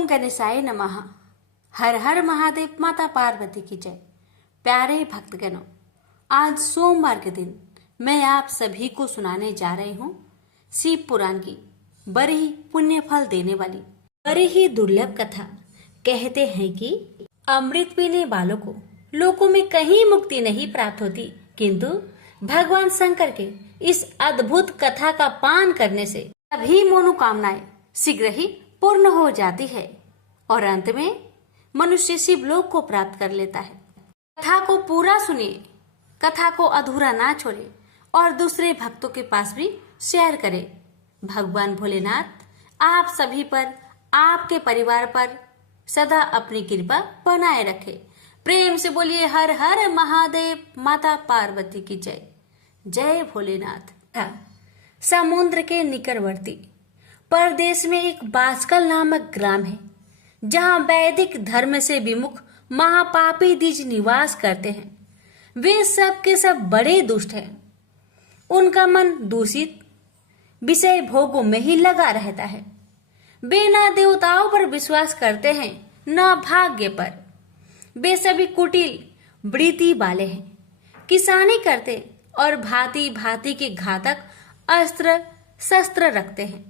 ओम गणेशाय नमः। हर हर महादेव। माता पार्वती की जय। प्यारे भक्तगणों, आज सोमवार के दिन मैं आप सभी को सुनाने जा रही हूँ शिव पुराण की बड़ी ही पुण्य फल देने वाली बड़ी ही दुर्लभ कथा। कहते हैं कि अमृत पीने वालों को लोकों में कहीं मुक्ति नहीं प्राप्त होती, किंतु भगवान शंकर के इस अद्भुत कथा का पान करने से सभी मनोकामनाएं शीघ्र ही पूर्ण हो जाती है और अंत में मनुष्य शिवलोक को प्राप्त कर लेता है। कथा को पूरा सुनिए, कथा को अधूरा ना छोड़े और दूसरे भक्तों के पास भी शेयर करें। भगवान भोलेनाथ आप सभी पर, आपके परिवार पर सदा अपनी कृपा बनाए रखे। प्रेम से बोलिए हर हर महादेव। माता पार्वती की जय। जय भोलेनाथ। समुद्र के निकटवर्ती परदेश में एक बासकल नामक ग्राम है, जहां वैदिक धर्म से विमुख महापापी द्विज निवास करते हैं। वे सब के सब बड़े दुष्ट हैं। उनका मन दूषित विषय भोगों में ही लगा रहता है। वे न देवताओं पर विश्वास करते हैं, न भाग्य पर। वे सभी कुटिल वृत्ति वाले हैं, किसानी करते और भांति भांति के घातक अस्त्र शस्त्र रखते हैं।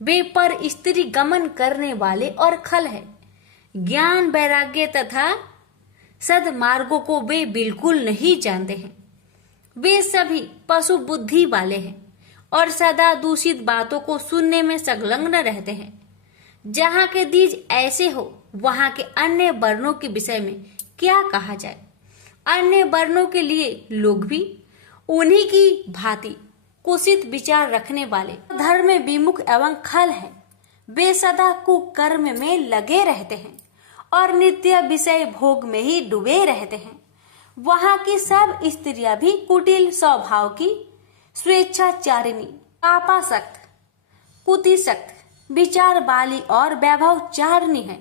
वे पर स्त्री गमन करने वाले और खल है। ज्ञान वैराग्य तथा सद्मार्गों को वे बिल्कुल नहीं जानते हैं। वे सभी पशु बुद्धि वाले हैं और सदा दूषित बातों को सुनने में संलग्न रहते हैं। जहाँ के द्विज ऐसे हो, वहाँ के अन्य वर्णों के विषय में क्या कहा जाए। अन्य वर्णों के लिए लोग भी उन्हीं की भांति कुसित विचार रखने वाले, धर्म में विमुख एवं खल है। वे सदा कुकर्म में लगे रहते हैं और नित्य विषय भोग में ही डूबे रहते हैं। वहाँ की सब स्त्रियां भी कुटिल स्वभाव की, स्वेच्छाचारिणी, पापासक्त, कुतिसक्त, विचार वाली और वैभवचारिणी है।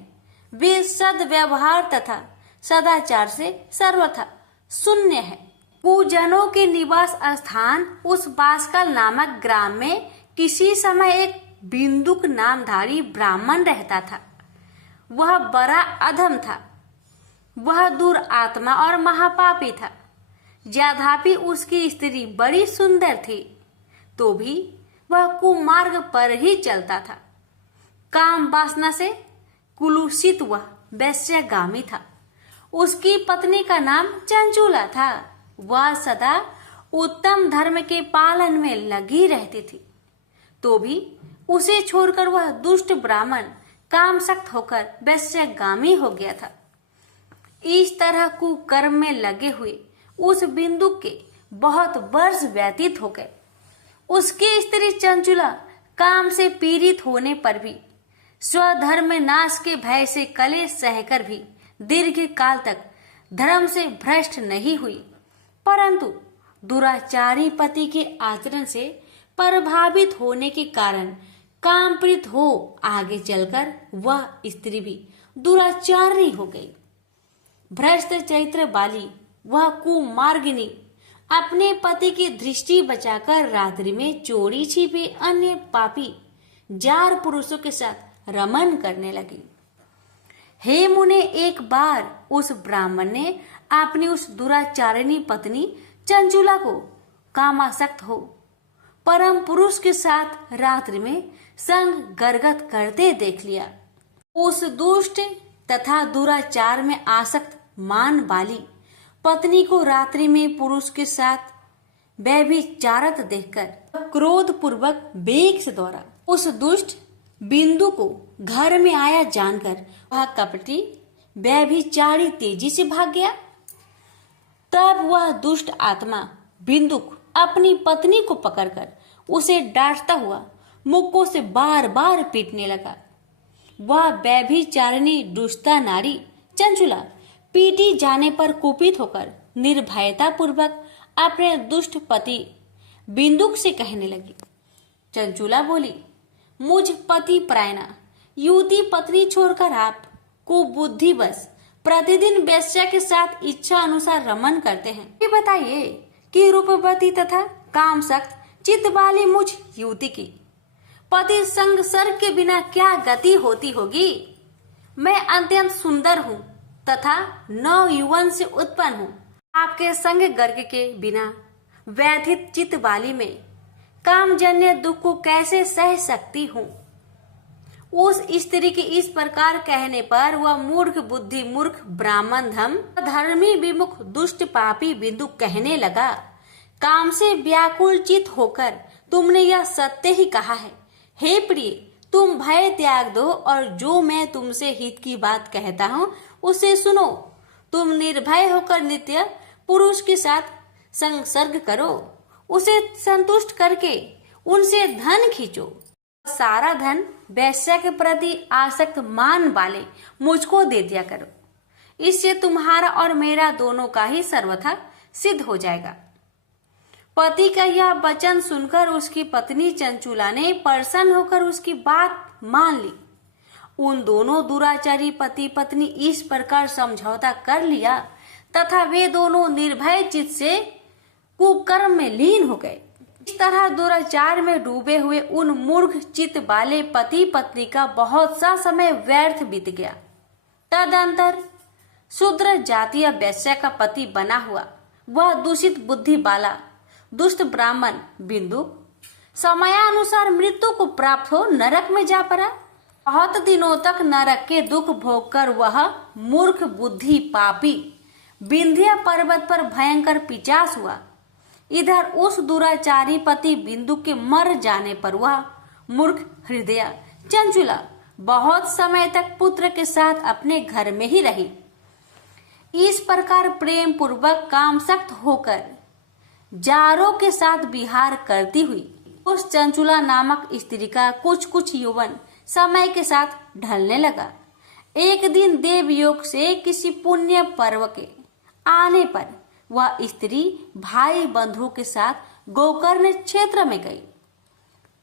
वे सद्व्यवहार तथा सदाचार से सर्वथा शून्य है। कुजनों के निवास स्थान उस बासकल नामक ग्राम में किसी समय एक बिंदुक नामधारी ब्राह्मण रहता था। वह बड़ा अधम था। वह दुरात्मा और महापापी था। यद्यपि उसकी स्त्री बड़ी सुंदर थी, तो भी वह कुमार्ग पर ही चलता था। काम वासना से कुलुषित वह वैश्यगामी था। उसकी पत्नी का नाम चंचूला था। वह सदा उत्तम धर्म के पालन में लगी रहती थी, तो भी उसे छोड़कर वह दुष्ट ब्राह्मण कामशक्त होकर वैश्यगामी हो गया था। इस तरह कुकर्म में लगे हुए उस बिंदु के बहुत वर्ष व्यतीत हो गए। उसकी स्त्री चंचुला काम से पीड़ित होने पर भी स्वधर्म नाश के भय से कलेश सहकर भी दीर्घ काल तक धर्म से भ्रष्ट नहीं हुई, परंतु दुराचारी पति के आचरण से प्रभावित होने के कारण कामप्रीत हो आगे चलकर वह स्त्री भी दुराचारी हो गई। भ्रष्ट चरित्र वाली वह कुमार्गिनी अपने पति की दृष्टि बचाकर रात्रि में चोरी छिपे अन्य पापी जार पुरुषों के साथ रमन करने लगी। हे मुने, एक बार उस ब्राह्मण ने अपनी उस दुराचारिणी पत्नी चंचुला को कामासक्त हो परम पुरुष के साथ रात्रि में संग गरगत करते देख लिया। उस दुष्ट तथा दुराचार में आसक्त मान वाली पत्नी को रात्रि में पुरुष के साथ व्यभिचारत देखकर क्रोध पूर्वक वेग से दौड़ा। उस दुष्ट बिंदु को घर में आया जानकर वह कपटी व्यभिचारी तेजी से भाग गया। तब वह दुष्ट आत्मा बिंदुक अपनी पत्नी को पकड़कर उसे डांटता हुआ मुक्कों से बार बार पीटने लगा। वह व्यभिचारिणी दुष्टा नारी चंचुला पीटी जाने पर कुपित होकर निर्भयता पूर्वक अपने दुष्ट पति बिंदुक से कहने लगी। चंचुला बोली, मुझ पति प्रायणा युवती पत्नी छोड़कर आप कुबुद्धिवश प्रतिदिन वेश्या के साथ इच्छा अनुसार रमन करते हैं। ये बताइए कि रूपवती तथा कामशक्त चित्त वाली मुझ युवती की पति संग सर्ग के बिना क्या गति होती होगी। मैं अत्यंत सुंदर हूँ तथा नव यौवन से उत्पन्न हूँ। आपके संग गर्ग के बिना व्यथित चित्त वाली में कामजन्य दुख को कैसे सह सकती हूँ। उस स्त्री के इस प्रकार कहने पर वह मूर्ख बुद्धि मूर्ख ब्राह्मण धर्मी विमुख दुष्ट पापी बिंदु कहने लगा, काम से व्याकुल चित होकर तुमने यह सत्य ही कहा है। हे प्रिय, तुम भय त्याग दो और जो मैं तुमसे हित की बात कहता हूँ उसे सुनो। तुम निर्भय होकर नित्य पुरुष के साथ संसर्ग करो, उसे संतुष्ट करके उनसे धन खींचो। सारा धन वैश्या के प्रति आसक्त मान वाले मुझको दे दिया करो। इससे तुम्हारा और मेरा दोनों का ही सर्वथा सिद्ध हो जाएगा। पति का यह वचन सुनकर उसकी पत्नी चंचुला ने प्रसन्न होकर उसकी बात मान ली। उन दोनों दुराचारी पति पत्नी इस प्रकार समझौता कर लिया तथा वे दोनों निर्भय चित्त से कुकर्म में लीन हो गए। इस तरह दुराचार में डूबे हुए उन मूर्ख चित्त वाले पति पत्नी का बहुत सा समय व्यर्थ बीत गया। तदंतर शूद्र जातीय वैश्य का पति बना हुआ वह दूषित बुद्धि वाला दुष्ट ब्राह्मण बिंदु समयानुसार मृत्यु को प्राप्त हो नरक में जा पड़ा। बहुत दिनों तक नरक के दुख भोगकर वह मूर्ख बुद्धि पापी विंध्य पर्वत पर भयंकर पिचास हुआ। इधर उस दुराचारी पति बिंदु के मर जाने पर वह मूर्ख हृदय चंचुला बहुत समय तक पुत्र के साथ अपने घर में ही रही। इस प्रकार प्रेम पूर्वक कामसक्त होकर जारों के साथ विहार करती हुई उस चंचुला नामक स्त्री का कुछ यौवन समय के साथ ढलने लगा। एक दिन देवयोग से किसी पुण्य पर्व के आने पर वह स्त्री भाई बंधुओं के साथ गोकर्ण क्षेत्र में गई।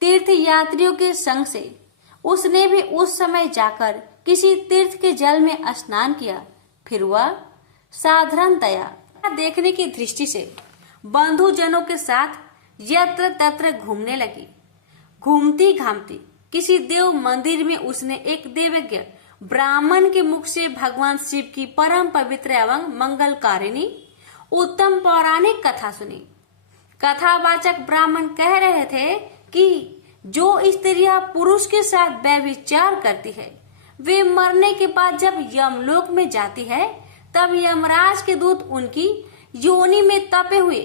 तीर्थ यात्रियों के संग से उसने भी उस समय जाकर किसी तीर्थ के जल में स्नान किया। फिर वह साधारणतया देखने की दृष्टि से बंधुजनों के साथ यत्र तत्र घूमने लगी। घूमती घामती किसी देव मंदिर में उसने एक देवज्ञ ब्राह्मण के मुख से भगवान शिव की परम पवित्र एवं मंगलकारिणी उत्तम पौराणिक कथा सुनी। कथावाचक ब्राह्मण कह रहे थे कि जो स्त्रियां पुरुष के साथ व्यभिचार करती है वे मरने के बाद जब यमलोक में जाती है तब यमराज के दूत उनकी योनि में तपे हुए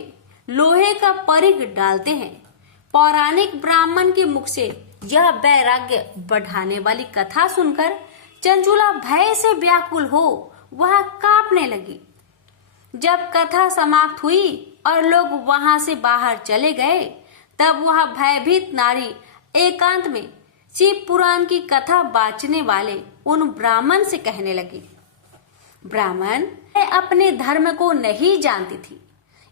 लोहे का परिघ डालते हैं। पौराणिक ब्राह्मण के मुख से यह वैराग्य बढ़ाने वाली कथा सुनकर चंचुला भय से व्याकुल हो वह कांपने लगी। जब कथा समाप्त हुई और लोग वहां से बाहर चले गए तब वह भयभीत नारी एकांत में शिव पुराण की कथा बांचने वाले उन ब्राह्मण से कहने लगी, ब्राह्मण, मैं अपने धर्म को नहीं जानती थी,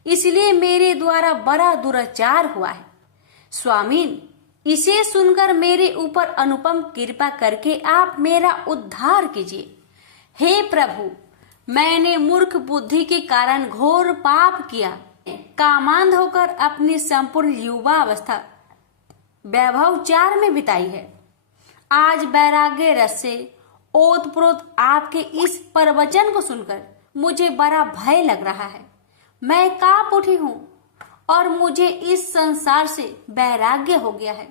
इसलिए मेरे द्वारा बड़ा दुराचार हुआ है। स्वामीन, इसे सुनकर मेरे ऊपर अनुपम कृपा करके आप मेरा उद्धार कीजिए। हे प्रभु, मैंने मूर्ख बुद्धि के कारण घोर पाप किया। कामांध होकर अपनी संपूर्ण युवा अवस्था वैभवचार में बिताई है। आज वैराग्य रस से ओतप्रोत आपके इस प्रवचन को सुनकर मुझे बड़ा भय लग रहा है। मैं कांप उठी हूँ और मुझे इस संसार से वैराग्य हो गया है।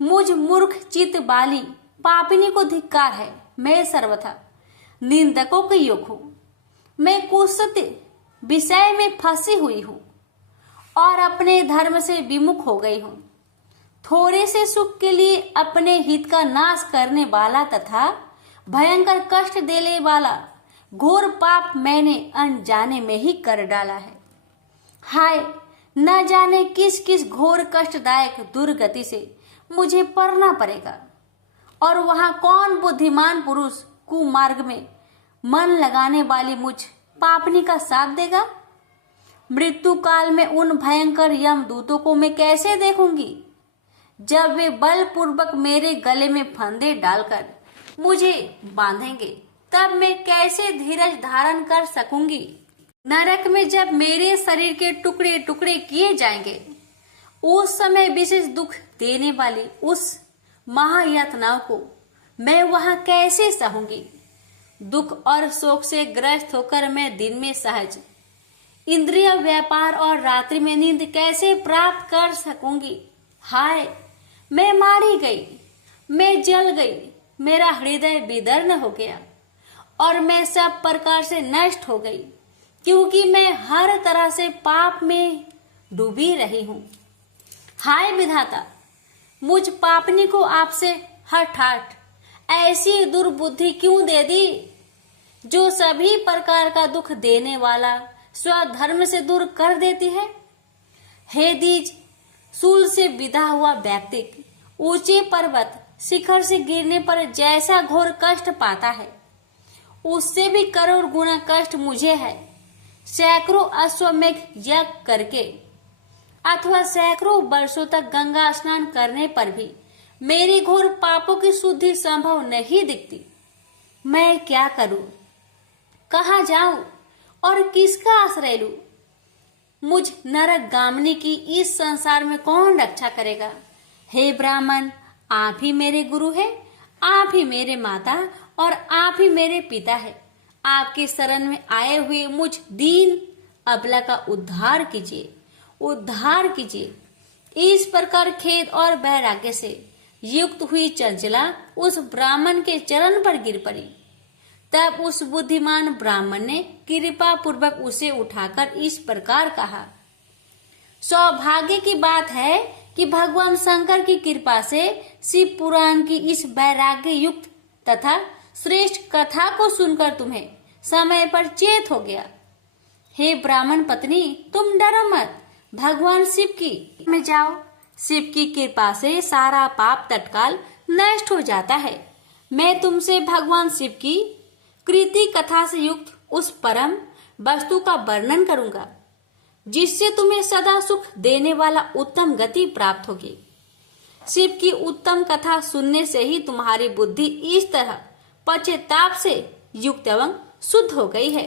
मुझ मूर्ख चित्त वाली पापिनी को धिक्कार है। मैं सर्वथा निंदकों के योग हूँ। मैं कुत्सित विषय में फंसी हुई हूँ और अपने धर्म से विमुख हो गई हूँ। थोड़े से सुख के लिए अपने हित का नाश करने वाला तथा भयंकर कष्ट देने वाला घोर पाप मैंने अनजाने में ही कर डाला है। हाय, न जाने किस किस घोर कष्टदायक दुर्गति से मुझे पड़ना पड़ेगा और वहां कौन बुद्धिमान पुरुष कुमार्ग में मन लगाने वाली मुझ पापनी का साथ देगा। मृत्यु काल में उन भयंकर यमदूतों को मैं कैसे देखूंगी जब वे बलपूर्वक मेरे गले में फंदे डालकर मुझे बांधेंगे। तब मैं कैसे धीरज धारण कर सकूंगी। नरक में जब मेरे शरीर के टुकड़े टुकड़े किए जाएंगे उस समय विशेष दुख देने वाली उस महायातनाओं को मैं वहां कैसे सहूंगी? दुख और शोक से ग्रस्त होकर मैं दिन में सहज इंद्रिय व्यापार और रात्रि में नींद कैसे प्राप्त कर सकूंगी? हाय, मैं मारी गई, मैं जल गई, मेरा हृदय विदीर्ण हो गया और मैं सब प्रकार से नष्ट हो गई, क्योंकि मैं हर तरह से पाप में डूबी रही हूं। हाय विधाता, मुझ पापनी को आपसे हठात ऐसी दुर्बुद्धि क्यों दे दी, जो सभी प्रकार का दुख देने वाला स्वधर्म से दूर कर देती है? हे दीज, सूल से विदा हुआ व्यक्ति ऊंचे पर्वत शिखर से गिरने पर जैसा घोर कष्ट पाता है, उससे भी करोड़ गुना कष्ट मुझे है। सैकड़ों अश्वमेघ यज्ञ करके अथवा सैकड़ों वर्षों तक गंगा स्नान करने पर भी मेरी घोर पापों की शुद्धि संभव नहीं दिखती। मैं क्या करूं, कहाँ जाऊं और किसका आश्रय लूं? मुझ नरक गामिनी की इस संसार में कौन रक्षा करेगा? हे ब्राह्मण, आप ही मेरे गुरु हैं, आप ही मेरे माता और आप ही मेरे पिता है। आपके शरण में आए हुए मुझ दीन अबला का उद्धार कीजिए, उद्धार कीजिए। इस प्रकार खेद और वैराग्य से युक्त हुई चंचला उस ब्राह्मण के चरण पर गिर पड़ी। तब उस बुद्धिमान ब्राह्मण ने कृपा पूर्वक उसे उठाकर इस प्रकार कहा, सौभाग्य की बात है कि भगवान शंकर की कृपा से शिव पुराण की इस वैराग्य युक्त तथा श्रेष्ठ कथा को सुनकर तुम्हें समय पर चेत हो गया। हे ब्राह्मण पत्नी, तुम डरो मत, भगवान शिव की में जाओ। शिव की कृपा से सारा पाप तत्काल नष्ट हो जाता है। मैं तुमसे भगवान शिव की कृति कथा से युक्त उस परम वस्तु का वर्णन करूंगा, जिससे तुम्हें सदा सुख देने वाला उत्तम गति प्राप्त होगी। शिव की उत्तम कथा सुनने से ही तुम्हारी बुद्धि इस तरह पश्चाताप से युक्त एवं शुद्ध हो गई है,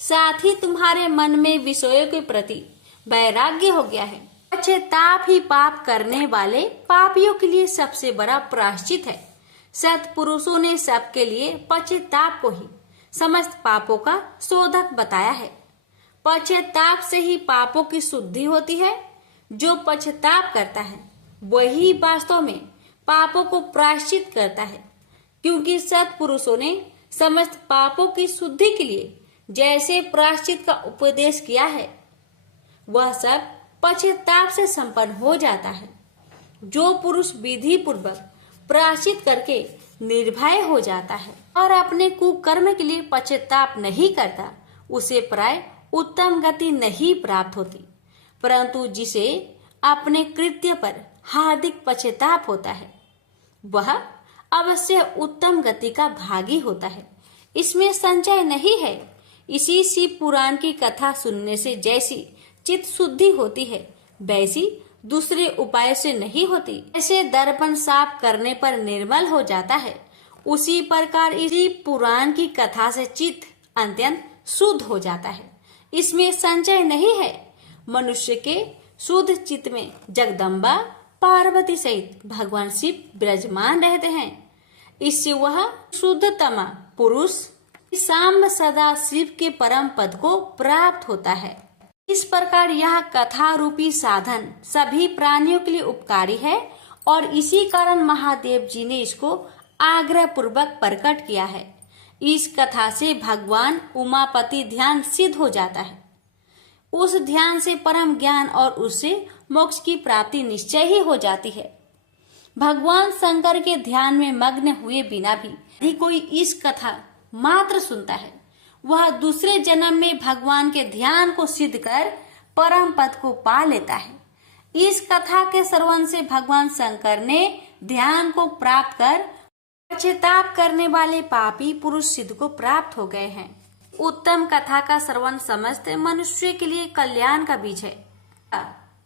साथ ही तुम्हारे मन में विषयों के प्रति वैराग्य हो गया है। पश्चाताप ही पाप करने वाले पापियों के लिए सबसे बड़ा प्रायश्चित है। सत्पुरुषों ने सबके लिए पश्चाताप को ही समस्त पापों का शोधक बताया है। पश्चाताप से ही पापों की शुद्धि होती है। जो पश्चाताप करता है वही वास्तव में पापों को प्रायश्चित करता है, क्योंकि सत्पुरुषों ने समस्त पापों की शुद्धि के लिए जैसे प्रायश्चित का उपदेश किया है, वह सब पश्चाताप से संपन्न हो जाता है। जो पुरुष विधि पूर्वक प्रायश्चित करके निर्भय हो जाता है और अपने कुकर्म के लिए पश्चाताप नहीं करता, उसे प्राय उत्तम गति नहीं प्राप्त होती। परंतु जिसे अपने कृत्य पर हार्दिक पश्चाताप होता है, वह अवश्य उत्तम गति का भागी होता है। इसमें संशय नहीं है। इसी शिव पुराण की कथा सुनने से जैसी चित्त शुद्धि होती है, वैसी दूसरे उपाय से नहीं होती। ऐसे दर्पण साफ करने पर निर्मल हो जाता है, उसी प्रकार इसी पुराण की कथा से चित्त अत्यंत शुद्ध हो जाता है। इसमें संशय नहीं है। मनुष्य के शुद्ध चित्त में जगदम्बा पार्वती सहित भगवान शिव विराजमान रहते हैं। इससे वह शुद्धतमा पुरुष सांब सदा शिव के परम पद को प्राप्त होता है। इस प्रकार यह कथा रूपी साधन सभी प्राणियों के लिए उपकारी है और इसी कारण महादेव जी ने इसको आग्रह पूर्वक प्रकट किया है। इस कथा से भगवान उमापति ध्यान सिद्ध हो जाता है। उस ध्यान से परम ज्ञान और उससे मोक्ष की प्राप्ति निश्चय ही हो जाती है। भगवान शंकर के ध्यान में मग्न हुए बिना भी यदि कोई इस कथा मात्र सुनता है, वह दूसरे जन्म में भगवान के ध्यान को सिद्ध कर परम पद को पा लेता है। इस कथा के श्रवण से भगवान शंकर ने ध्यान को प्राप्त कर पश्चाताप करने वाले पापी पुरुष सिद्ध को प्राप्त हो गए हैं। उत्तम कथा का श्रवण समस्त मनुष्य के लिए कल्याण का बीज है।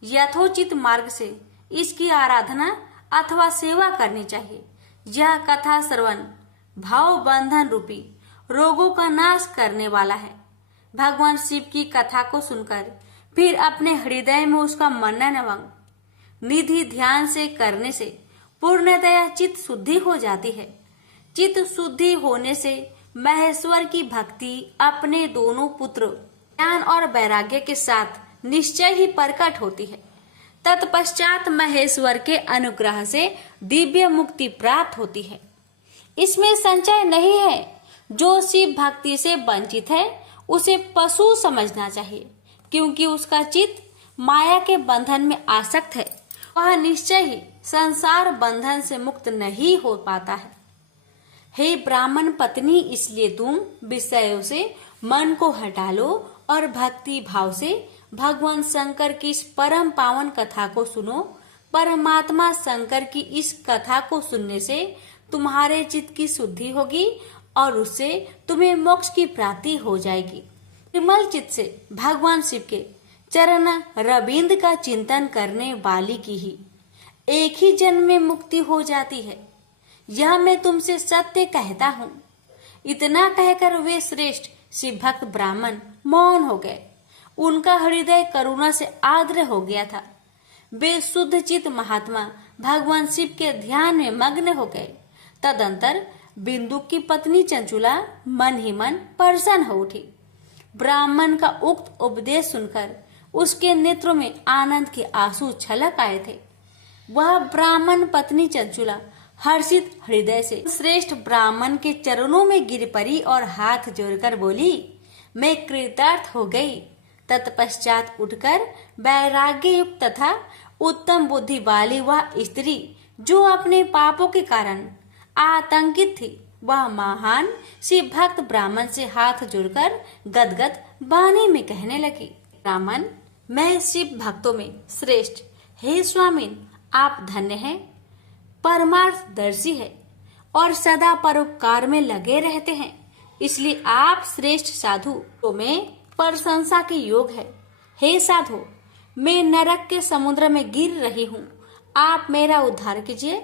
यथोचित मार्ग से इसकी आराधना अथवा सेवा करनी चाहिए। यह कथा श्रवण भाव बंधन रूपी रोगों का नाश करने वाला है। भगवान शिव की कथा को सुनकर फिर अपने हृदय में उसका मनन एवं निधि ध्यान से करने से पूर्णतया चित्त शुद्धि हो जाती है। चित्त शुद्धि होने से महेश्वर की भक्ति अपने दोनों पुत्र ज्ञान और वैराग्य के साथ निश्चय ही प्रकट होती है। तत्पश्चात महेश्वर के अनुग्रह से दिव्य मुक्ति प्राप्त होती है। इसमें संशय नहीं है। जो शिव भक्ति से वंचित है उसे पशु समझना चाहिए, क्योंकि उसका चित्त माया के बंधन में आसक्त है। वह निश्चय ही संसार बंधन से मुक्त नहीं हो पाता है। हे ब्राह्मण पत्नी, इसलिए तुम विषयों से मन को हटा लो और भक्ति भाव से भगवान शंकर की इस परम पावन कथा को सुनो। परमात्मा शंकर की इस कथा को सुनने से तुम्हारे चित्त की शुद्धि होगी और उससे तुम्हें मोक्ष की प्राप्ति हो जाएगी। निर्मल चित्त से भगवान शिव के चरण रविंद का चिंतन करने वाली की ही एक ही जन्म में मुक्ति हो जाती है। यह मैं तुमसे सत्य कहता हूँ। इतना कहकर वे श्रेष्ठ शिव भक्त ब्राह्मण मौन हो गए। उनका हृदय करुणा से आर्द्र हो गया था। वे शुद्ध चित्त महात्मा भगवान शिव के ध्यान में मग्न हो गए। तदंतर बिंदु की पत्नी चंचुला मन ही मन प्रसन्न हो उठी। ब्राह्मण का उक्त उपदेश सुनकर उसके नेत्रों में आनंद के आंसू छलक आए थे। वह ब्राह्मण पत्नी चंचुला हर्षित हृदय से श्रेष्ठ ब्राह्मण के चरणों में गिर पड़ी और हाथ जोड़कर बोली, मैं कृतार्थ हो गई। तत्पश्चात उठकर वैराग्य युक्त तथा उत्तम बुद्धि वाली वह स्त्री जो अपने पापों के कारण आतंकित थी, वह महान शिव भक्त ब्राह्मण से हाथ जोड़कर गदगद वाणी में कहने लगी, ब्राह्मण, मैं शिव भक्तों में श्रेष्ठ। हे स्वामिन, आप धन्य हैं, परमार्थदर्शी है और सदा परोपकार में लगे रहते हैं, इसलिए आप श्रेष्ठ साधु तो में प्रशंसा के योग है। हे साधु, मैं नरक के समुद्र में गिर रही हूँ, आप मेरा उद्धार कीजिए,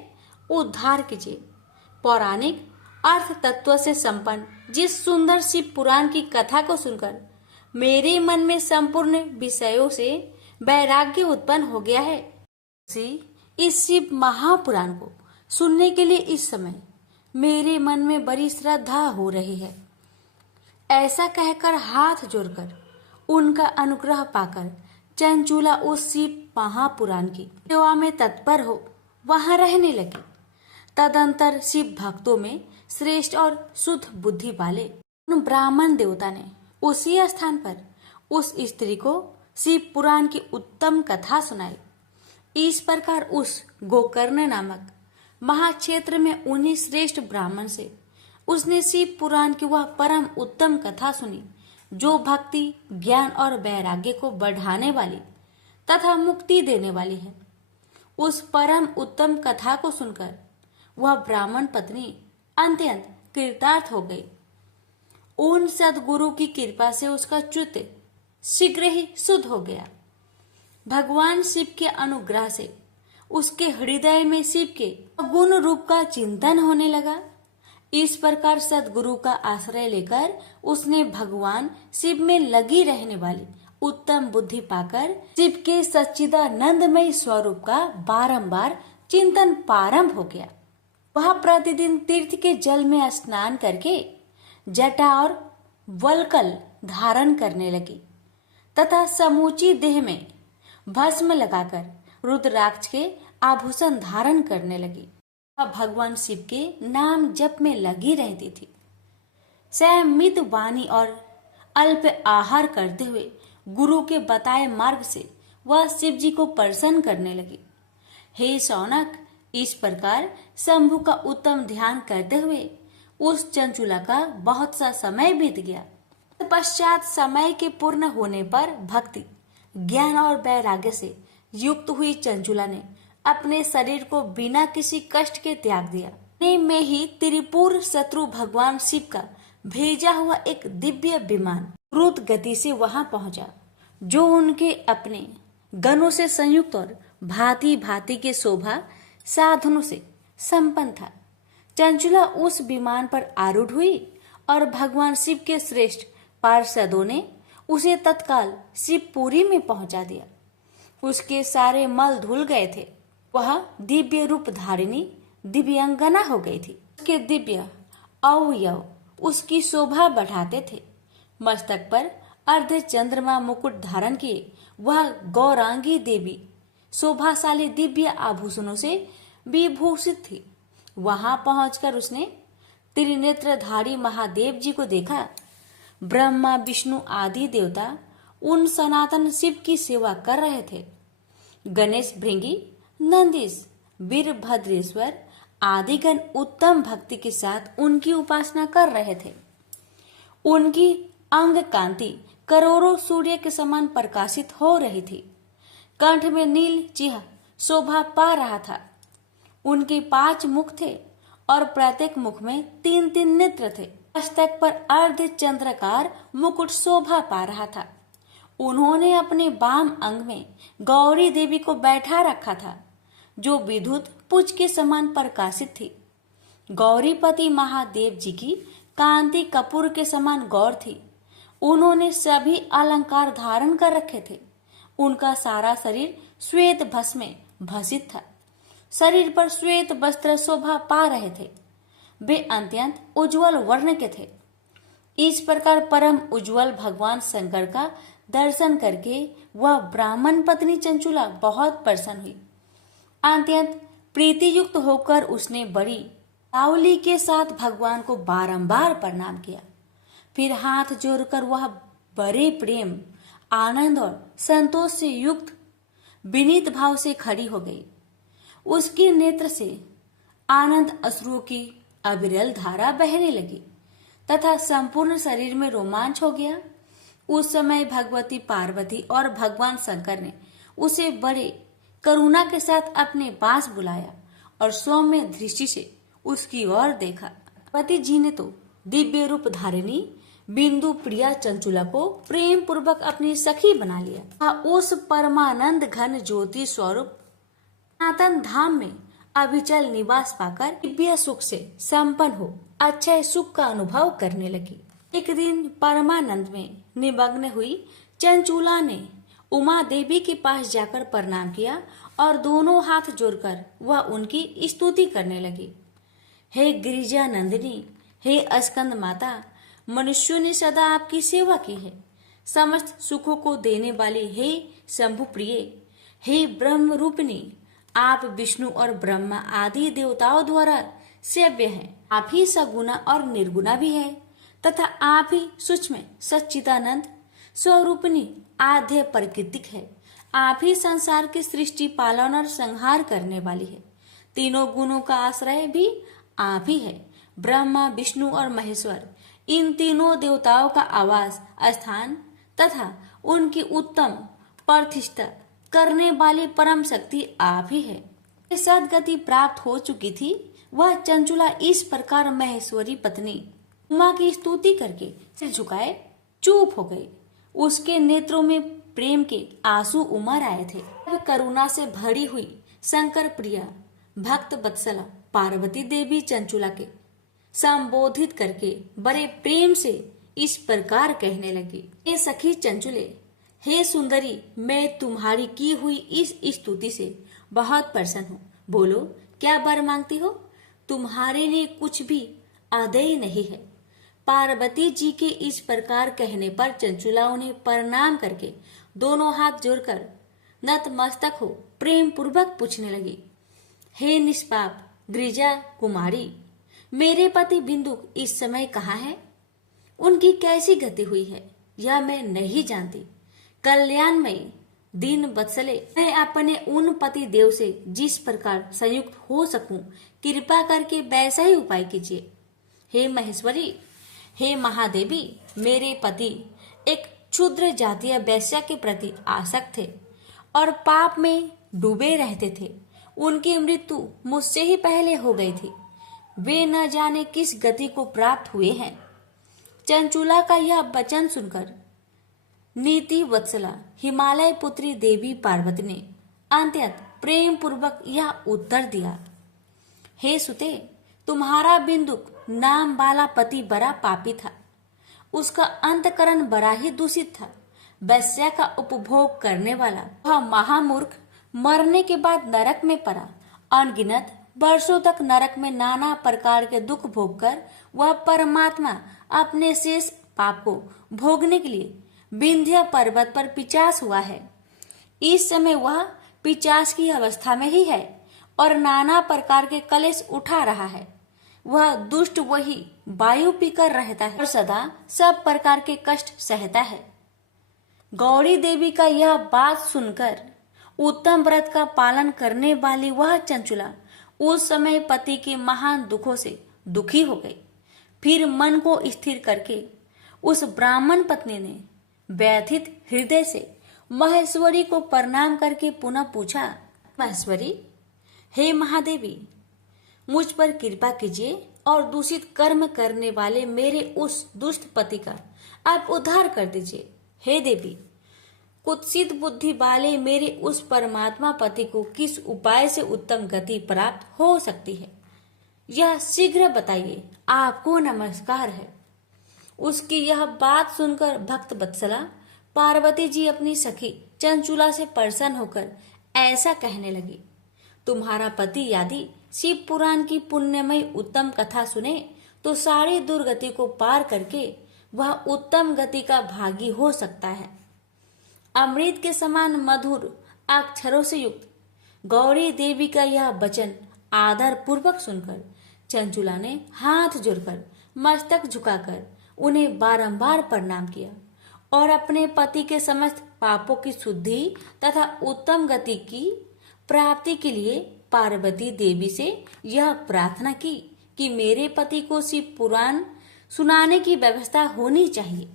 उद्धार कीजिए। पौराणिक अर्थ तत्व से संपन्न जिस सुंदर शिव पुराण की कथा को सुनकर मेरे मन में संपूर्ण विषयों से वैराग्य उत्पन्न हो गया है। इस शिव महापुराण को सुनने के लिए इस समय मेरे मन में बड़ी श्रद्धा हो रही है। ऐसा कहकर हाथ जोड़कर उनका अनुग्रह पाकर चंचुला उस शिव महापुराण की सेवा में तत्पर हो वहां रहने लगी। तदंतर शिव भक्तों में श्रेष्ठ और शुद्ध बुद्धि वाले उन ब्राह्मण देवता ने उसी स्थान पर उस स्त्री को शिव पुराण की उत्तम कथा सुनाई। इस प्रकार उस गोकर्ण नामक महाक्षेत्र में उन्हीं श्रेष्ठ ब्राह्मण से उसने शिव पुराण की वह परम उत्तम कथा सुनी, जो भक्ति, ज्ञान और वैराग्य को बढ़ाने वाली तथा मुक्ति देने वाली है। उस परम उत्तम कथा को सुनकर वह ब्राह्मण पत्नी अत्यंत कृतार्थ हो गई। उन सदगुरु की कृपा से उसका चित्त शीघ्र ही शुद्ध हो गया। भगवान शिव के अनुग्रह से उसके हृदय में शिव के गुण रूप का चिंतन होने लगा। इस प्रकार सदगुरु का आश्रय लेकर उसने भगवान शिव में लगी रहने वाली उत्तम बुद्धि पाकर शिव के सच्चिदानंदमय स्वरूप का बारंबार चिंतन प्रारंभ हो गया। वह प्रतिदिन तीर्थ के जल में स्नान करके जटा और वलकल धारण करने लगी तथा समूची देह में भस्म लगाकर रुद्राक्ष के आभूषण धारण करने लगी। वह भगवान शिव के नाम जप में लगी रहती थी। संयमित वाणी और अल्प आहार करते हुए गुरु के बताए मार्ग से वह शिव जी को प्रसन्न करने लगी। हे शौनक, इस प्रकार शंभु का उत्तम ध्यान करते हुए उस चंचुला का बहुत सा समय बीत गया। पश्चात समय के पूर्ण होने पर भक्ति, ज्ञान और वैराग्य से युक्त हुई चंचुला ने अपने शरीर को बिना किसी कष्ट के त्याग दिया। में ही त्रिपुर शत्रु भगवान शिव का भेजा हुआ एक दिव्य विमान द्रुत गति से वहां पहुंचा, जो उनके अपने गणों से संयुक्त और भांति भांति के शोभा साधनों से संपन्न था। चंचुला उस विमान पर आरूढ़ हुई और भगवान शिव के श्रेष्ठ पार्षदों ने उसे तत्काल शिवपुरी में पहुंचा दिया। उसके सारे मल धुल गए थे। वह दिव्य रूप धारिणी दिव्यांगना हो गई थी। उसके दिव्य अवयव उसकी शोभा बढ़ाते थे। मस्तक पर अर्ध चंद्रमा मुकुट धारण किए वह गौरांगी देवी शोभाशाली दिव्य आभूषणों से विभूषित थी। वहां पहुंचकर उसने त्रिनेत्रधारी महादेव जी को देखा। ब्रह्मा विष्णु आदि देवता उन सनातन शिव की सेवा कर रहे थे। गणेश भृंगी, नंदीश, वीरभद्रेश्वर आदिगण उत्तम भक्ति के साथ उनकी उपासना कर रहे थे। उनकी अंग कांति करोड़ों सूर्य के समान प्रकाशित हो रही थी। कंठ में नील चिह्न शोभा पा रहा था। उनके 5 मुख थे और प्रत्येक मुख में 3-3 नेत्र थे। मस्तक पर अर्ध चंद्राकार मुकुट शोभा पा रहा था। उन्होंने अपने वाम अंग में गौरी देवी को बैठा रखा था, जो विद्युत पुंज के समान प्रकाशित थी। गौरीपति महादेव जी की कांति कपूर के समान गौर थी। उन्होंने सभी अलंकार धारण कर रखे थे। उनका सारा शरीर श्वेत भस्म में भसित था। शरीर पर श्वेत वस्त्र शोभा पा रहे थे। वे अत्यंत उज्जवल वर्ण के थे। इस प्रकार परम उज्जवल भगवान शंकर का दर्शन करके वह ब्राह्मण पत्नी चंचुला बहुत प्रसन्न हुई। अत्यंत प्रीति युक्त होकर उसने बड़ी तावली के साथ भगवान को बारंबार प्रणाम किया। फिर हाथ जोड़कर वह बड़े प्रेम, आनंद और संतोष से युक्त विनीत भाव से खड़ी हो गई। उसके नेत्र से आनंद अश्रुओं की अविरल धारा बहने लगी तथा संपूर्ण शरीर में रोमांच हो गया। उस समय भगवती पार्वती और भगवान शंकर ने उसे बड़े करुणा के साथ अपने पास बुलाया और सौम्य दृष्टि से उसकी ओर देखा। पति जी ने तो दिव्य रूप धारिणी बिंदु प्रिया चंचुला को प्रेम पूर्वक अपनी सखी बना लिया। उस परमानंद घन ज्योति स्वरूप सनातन धाम में अविचल निवास पाकर दिव्य सुख से संपन्न हो अक्षय सुख का अनुभव करने लगी। एक दिन परमानंद में निमग्न हुई चंचुला ने उमा देवी के पास जाकर प्रणाम किया और दोनों हाथ जोड़कर वह उनकी स्तुति करने लगी। हे गिरिजा नंदिनी, हे स्कंद माता, मनुष्यों ने सदा आपकी सेवा की है। समस्त सुखों को देने वाली हे शंभु प्रिय, हे ब्रह्म रूपिणी, आप विष्णु और ब्रह्मा आदि देवताओं द्वारा सेव्य हैं। आप ही सगुना और निर्गुणा भी है तथा आप ही सूक्ष्म सच्चिदानंद स्वरूपिणी आद्य प्रकृतिक है। आप ही संसार की सृष्टि, पालन और संहार करने वाली है। तीनों गुणों का आश्रय भी आप ही है। ब्रह्मा, विष्णु और महेश्वर, इन तीनों देवताओं का आवास स्थान तथा उनकी उत्तम प्रतिष्ठा करने वाली परम शक्ति आप ही है। सदगति प्राप्त हो चुकी थी वह चंचुला इस प्रकार महेश्वरी पत्नी उमा की स्तुति करके सिर झुकाए चुप हो गई। उसके नेत्रों में प्रेम के आंसू उमड़ आए थे। करुणा से भरी हुई शंकर प्रिया भक्त वत्सला पार्वती देवी चंचुला के संबोधित करके बड़े प्रेम से इस प्रकार कहने लगी। हे सखी चंचुले, हे सुंदरी, मैं तुम्हारी की हुई इस स्तुति से बहुत प्रसन्न हूँ। बोलो, क्या वर मांगती हो? तुम्हारे लिए कुछ भी आदेय नहीं है। पार्वती जी के इस प्रकार कहने पर चंचुला उन्हें प्रणाम करके दोनों हाथ जोड़कर नतमस्तक हो प्रेम पूर्वक पूछने लगी। हे निष्पाप गिरिजा कुमारी, मेरे पति बिंदु इस समय कहाँ है? उनकी कैसी गति हुई है यह मैं नहीं जानती। कल्याणमयी दीन वत्सले, मैं अपने उन पति देव से जिस प्रकार संयुक्त हो सकूं कृपा करके वैसा ही उपाय कीजिए। हे महेश्वरी, हे महादेवी, मेरे पति एक क्षुद्र जातीय वैश्या के प्रति आसक्त थे और पाप में डूबे रहते थे। उनकी मृत्यु मुझसे ही पहले हो गई थी। वे न जाने किस गति को प्राप्त हुए हैं। चंचुला का यह वचन सुनकर नीति वत्सला हिमालय पुत्री देवी पार्वती ने अत्यंत प्रेम पूर्वक यह उत्तर दिया। हे सुते, तुम्हारा बिंदुक नाम वाला पति बड़ा पापी था। उसका अंतकरण बड़ा ही दूषित था। वैश्या का उपभोग करने वाला वह महामूर्ख मरने के बाद नरक में पड़ा। अनगिनत वर्षों तक नरक में नाना प्रकार के दुख भोगकर वह परमात्मा अपने शेष पाप को भोगने के लिए विंध्य पर्वत पर पिचास हुआ है। इस समय वह पिचास की अवस्था में ही है और नाना प्रकार के कलेश उठा रहा है। वह दुष्ट वही वायु पीकर रहता है और सदा सब प्रकार के कष्ट सहता है। गौरी देवी का यह बात सुनकर उत्तम व्रत का पालन करने वाली वह चंचुला उस समय पति के महान दुखों से दुखी हो गई। फिर मन को स्थिर करके उस ब्राह्मण पत्नी ने व्यथित हृदय से महेश्वरी को प्रणाम करके पुनः पूछा, महेश्वरी, हे महादेवी, मुझ पर कृपा कीजिए और दूषित कर्म करने वाले मेरे उस दुष्ट पति का आप उद्धार कर दीजिए। हे देवी, कुत्सित बुद्धि वाले मेरे उस परमात्मा पति को किस उपाय से उत्तम गति प्राप्त हो सकती है, यह शीघ्र बताइए, आपको नमस्कार है। उसकी यह बात सुनकर भक्त वत्सला पार्वती जी अपनी सखी चंचुला से प्रसन्न होकर ऐसा कहने लगी, तुम्हारा पति यदि शिव पुराण की पुण्यमयी उत्तम कथा सुने तो सारी दुर्गति को पार करके वह उत्तम गति का भागी हो सकता है। अमृत के समान मधुर अक्षरों से युक्त गौरी देवी का यह वचन आदर पूर्वक सुनकर चंचुला ने हाथ जोड़कर मस्तक झुकाकर उन्हें बारंबार प्रणाम किया और अपने पति के समस्त पापों की शुद्धि तथा उत्तम गति की प्राप्ति के लिए पार्वती देवी से यह प्रार्थना की कि मेरे पति को शिव पुराण सुनाने की व्यवस्था होनी चाहिए।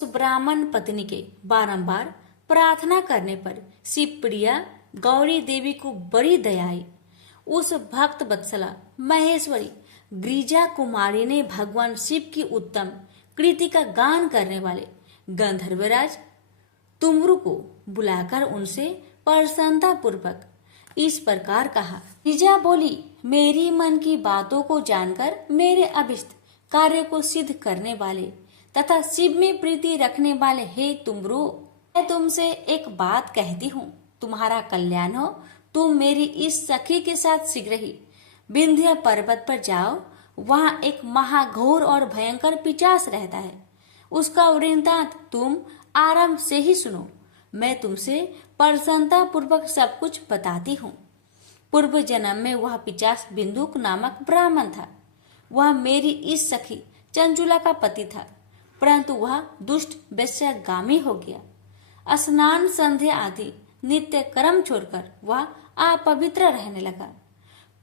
तो ब्राह्मण पत्नी के बारंबार प्रार्थना करने पर शिव प्रिया गौरी देवी को बड़ी दया आई। उस भक्त वत्सला महेश्वरी गिरिजा कुमारी ने भगवान शिव की उत्तम कृति का गान करने वाले गंधर्वराज तुमरु को बुलाकर उनसे प्रसन्नता पूर्वक इस प्रकार कहा। गिरिजा बोली, मेरी मन की बातों को जानकर मेरे अभिष्ट कार्य को सिद्ध करने वाले तथा शिव में प्रीति रखने वाले हे तुमरु, मैं तुमसे एक बात कहती हूँ, तुम्हारा कल्याण हो। तुम मेरी इस सखी के साथ शीघ्र ही विंध्य पर्वत पर जाओ। वहाँ एक महाघोर और भयंकर पिशाच रहता है। उसका वृत्तांत तुम आराम से ही सुनो। मैं तुमसे प्रसन्नता पूर्वक सब कुछ बताती हूँ। पूर्व जन्म में वह पिशाच बिंदुक नामक ब्राह्मण था। वह मेरी इस सखी चंचुला का पति था, परंतु वह दुष्ट वैश्यगामी हो गया। स्नान संध्या आदि नित्य कर्म छोड़कर वह अपवित्र रहने लगा।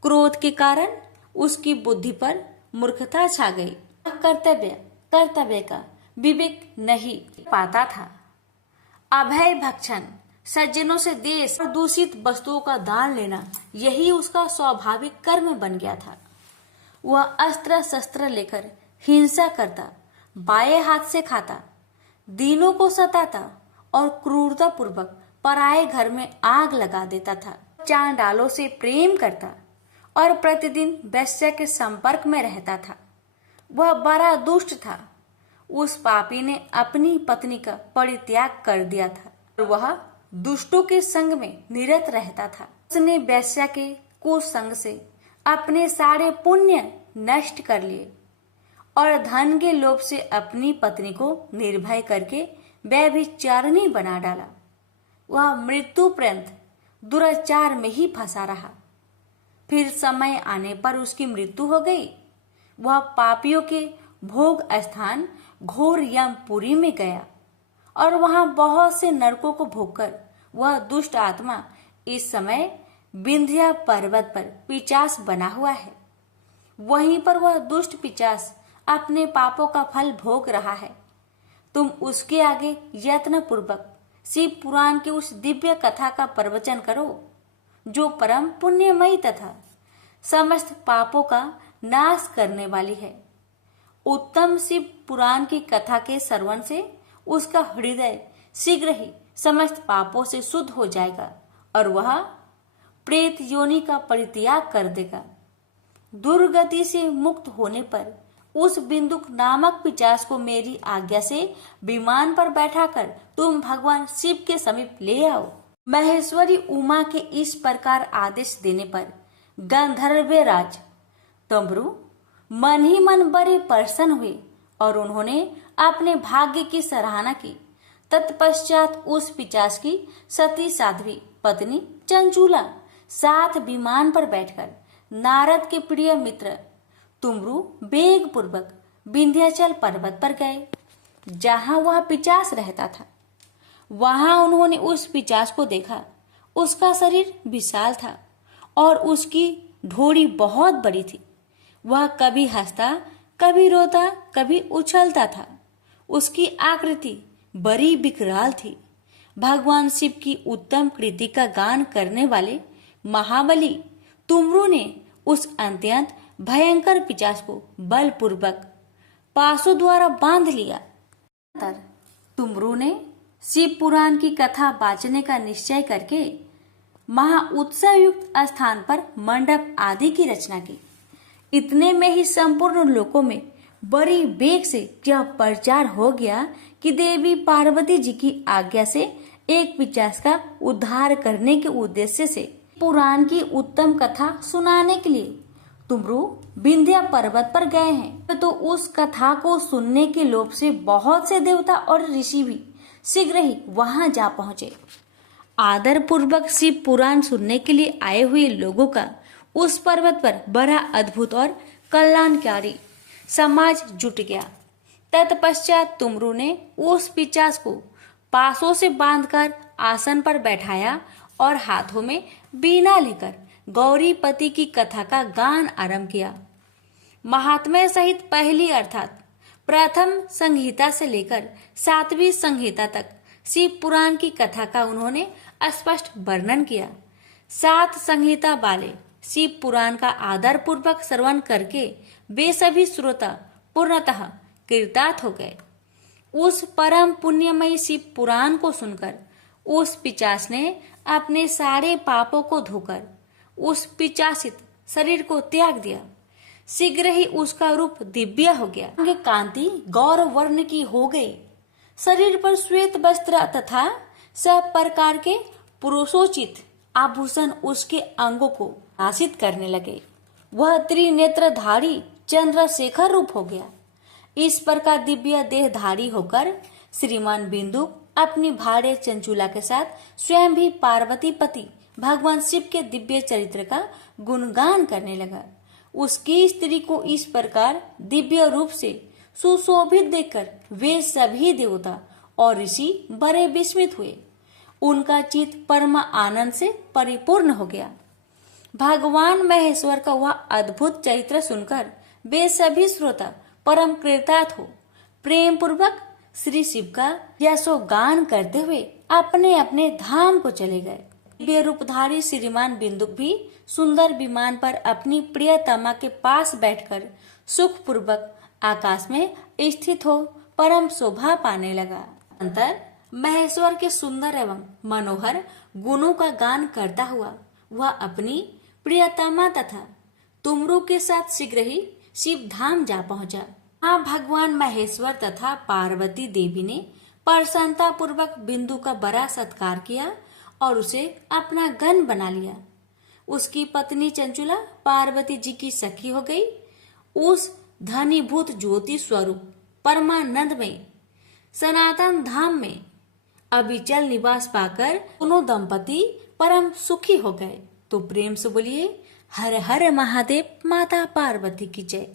क्रोध के कारण उसकी बुद्धि पर मूर्खता छा गई। कर्तव्य का विवेक नहीं पाता था। अभय भक्षण, सज्जनों से देश और दूषित वस्तुओं का दान लेना, यही उसका स्वाभाविक कर्म बन गया था। वह अस्त्र शस्त्र लेकर हिंसा करता, बाएं हाथ से खाता, दीनों को सताता और क्रूरता पूर्वक पराये घर में आग लगा देता था। चांडालों से प्रेम करता और प्रतिदिन वैश्य के संपर्क में रहता था। वह बड़ा दुष्ट था। उस पापी ने अपनी पत्नी का परित्याग कर दिया था और वह दुष्टों के संग में निरत रहता था। उसने वैश्या के कुसंग से अपने सारे पुण्य नष्ट कर लिए और धन के लोभ से अपनी पत्नी को निर्भय करके व्यभिचारिणी बना डाला। वह मृत्यु पर्यंत दुराचार में ही फंसा रहा। फिर समय आने पर उसकी मृत्यु हो गई। वह पापियों के भोग स्थान घोर यमपुरी में गया और वहां बहुत से नरकों को भोगकर वह दुष्ट आत्मा इस समय विंध्य पर्वत पर पिशाच बना हुआ है। वहीं पर वह दुष्ट पिशाच अपने पापों का फल भोग रहा है। तुम उसके आगे यत्न पूर्वक शिव पुराण की उस दिव्य कथा का प्रवचन करो, जो परम पुण्यमयी तथा समस्त पापों का नाश करने वाली है। उत्तम शिव पुराण की कथा के श्रवण से उसका हृदय शीघ्र ही समस्त पापों से शुद्ध हो जाएगा और वह प्रेत योनि का परित्याग कर देगा। दुर्गति से मुक्त होने पर उस बिंदुक नामक पिशाच को मेरी आज्ञा से विमान पर बैठाकर तुम भगवान शिव के समीप ले आओ। महेश्वरी उमा के इस प्रकार आदेश देने पर गंधर्वराज। डमरू मन ही मन बड़े प्रसन्न हुए और उन्होंने अपने भाग्य की सराहना की। तत्पश्चात उस पिशाच की सती साध्वी पत्नी चंचूला साथ विमान पर बैठकर नारद के प्रिय मित्र तुमरू वेग पूर्वक विंध्याचल पर्वत पर गए, जहां वह पिशाच रहता था। वहां उन्होंने उस पिशाच को देखा। उसका शरीर विशाल था और उसकी ढोड़ी बहुत बड़ी थी। वह कभी हंसता, कभी रोता, कभी उछलता था। उसकी आकृति बड़ी विकराल थी। भगवान शिव की उत्तम कृति का गान करने वाले महाबली तुमरू ने उस अत्यंत भयंकर पिशाच को बलपूर्वक पासों द्वारा बांध लिया। तुमरू ने शिव पुराण की कथा बांचने का निश्चय करके महा उत्सव युक्त स्थान पर मंडप आदि की रचना की। इतने में ही संपूर्ण लोकों में बड़ी वेग से यह प्रचार हो गया कि देवी पार्वती जी की आज्ञा से एक पिशाच का उद्धार करने के उद्देश्य से पुराण की उत्तम कथा सुनाने के लिए तुमरू विंध्या पर्वत पर गए हैं। तो उस कथा को सुनने के लोभ से बहुत से देवता और ऋषि भी शीघ्र ही वहां जा पहुंचे। आदर पूर्वक शिव पुराण सुनने के लिए आए हुए लोगों का उस पर्वत पर बड़ा अद्भुत और कल्याणकारी समाज जुट गया। तत्पश्चात तुमरू ने उस पिशाच को पासों से बांधकर आसन पर बैठाया और हाथों में बीना लेकर गौरीपति की कथा का गान आरंभ किया। महात्म्य सहित पहली अर्थात प्रथम संहिता से लेकर 7वीं संहिता तक शिव पुराण की कथा का उन्होंने स्पष्ट वर्णन किया। 7 संहिता वाले शिव पुराण का आदर पूर्वक श्रवण करके वे सभी श्रोता पूर्णतः कृतार्थ हो गए। उस परम पुण्यमयी शिव पुराण को सुनकर उस पिशाच ने अपने सारे पापों को धोकर उस पिशाचित शरीर को त्याग दिया। शीघ्र ही उसका रूप दिव्य हो गया। उनकी कांति गौर वर्ण की हो गई। शरीर पर श्वेत वस्त्र तथा सब प्रकार के पुरुषोचित आभूषण उसके अंगों को आशित करने लगे। वह त्रिनेत्रधारी चंद्रशेखर रूप हो गया। इस प्रकार दिव्य देहधारी होकर श्रीमान बिंदु अपनी भार्य चंचूला के साथ स्वयं भी पार्वती पति भगवान शिव के दिव्य चरित्र का गुणगान करने लगा। उसकी स्त्री को इस प्रकार दिव्य रूप से सुशोभित देखकर वे सभी देवता और ऋषि बड़े विस्मित हुए। उनका चित्त परम आनंद से परिपूर्ण हो गया। भगवान महेश्वर का वह अद्भुत चरित्र सुनकर वे सभी श्रोता परम कृतार्थ हो प्रेम पूर्वक श्री शिव का यशो गान करते हुए अपने अपने धाम को चले गए। दिव्य रूपधारी श्रीमान बिंदुक भी सुंदर विमान पर अपनी प्रियतमा के पास बैठकर सुख पूर्वक आकाश में स्थित हो परम शोभा पाने लगा। अंतर महेश्वर के सुंदर एवं मनोहर गुणों का गान करता हुआ वह अपनी प्रियतमा तथा तुमरू के साथ शीघ्र ही शिव धाम जा पहुंचा। वहाँ भगवान महेश्वर तथा पार्वती देवी ने प्रसन्नता पूर्वक बिंदु का बड़ा सत्कार किया और उसे अपना गण बना लिया। उसकी पत्नी चंचुला पार्वती जी की सखी हो गई। उस धनीभूत ज्योति स्वरूप परमानंदमय सनातन धाम में अविचल निवास पाकर दोनों दंपति परम सुखी हो गए। तो प्रेम से बोलिए हर हर महादेव, माता पार्वती की जय।